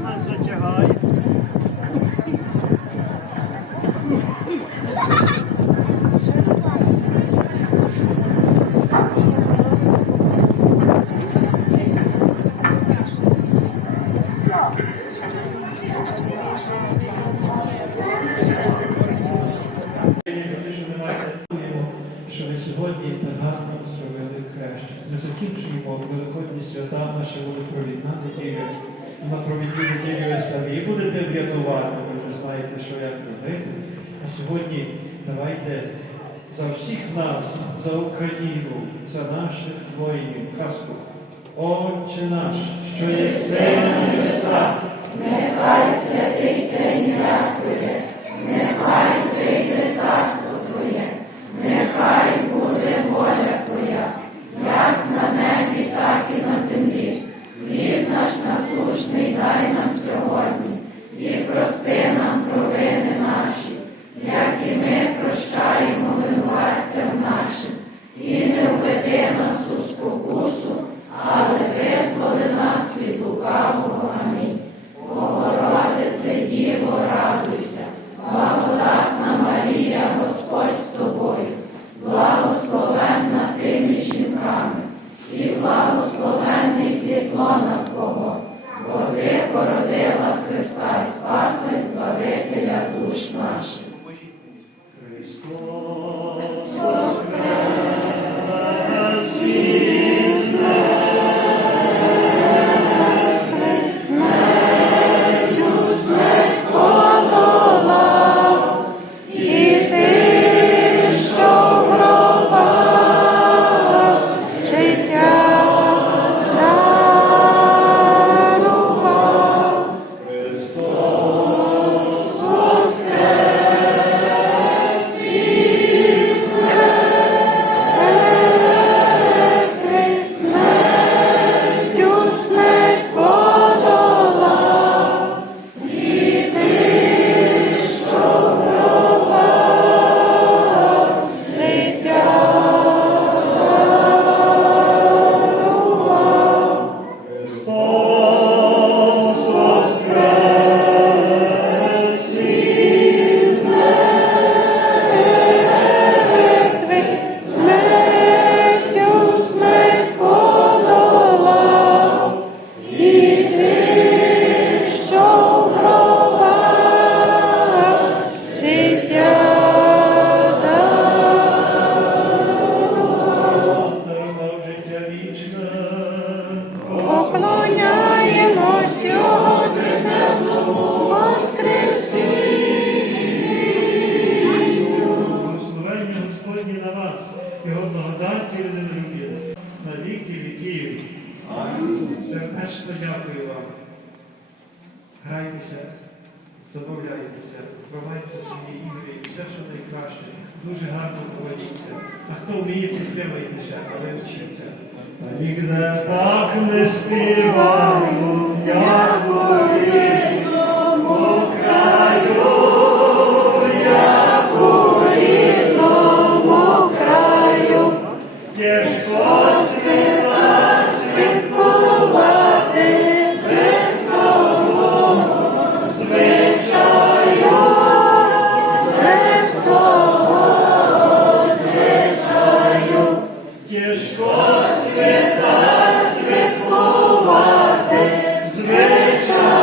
нас затягає. Що ми сьогодні так гарно зробили хрещення. Ми закінчуємо великодні свята, наша водопровідна неділя. На провідній неділі ви самі будете врятувати, ви вже знаєте, що як робити. А сьогодні давайте за всіх нас, за Україну, за наших воїнів, казку. Отче наш, що єси на небесах, нехай святиться ім'я Твоє, нехай прийде царство Твоє, нехай буде воля Твоя, як на небі, так і на землі. Хліб наш насущний дай нам сьогодні, і прости нам провини наші, як і ми прощаємо винуватцям нашим. І не введи нас у спокусу, але визволи нас від лукавого. Амінь. Богородице, Діво, радуйся, благодатна Марія, Господь з тобою, благословенна ти між жінками, і благословенний плід лона Твого, бо ти породила Христа, Спаса і Збавителя душ наших. Його благодаті і незрів'я на віки віків. Сердечно дякую вам. Грайтеся, забавляйтеся, впровайте свої ігри і все, що найкраще. Дуже гарно поводіться. А хто вміє, підтримайте ще, але вчиться. Та нігде так не співаю, як у рідному краю, як у рідному краю. Тяжко свята святкувати без нового звичаю, без нового звичаю. Тяжко свята святкувати звичаю.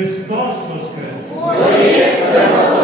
Христос воскрес! Воістину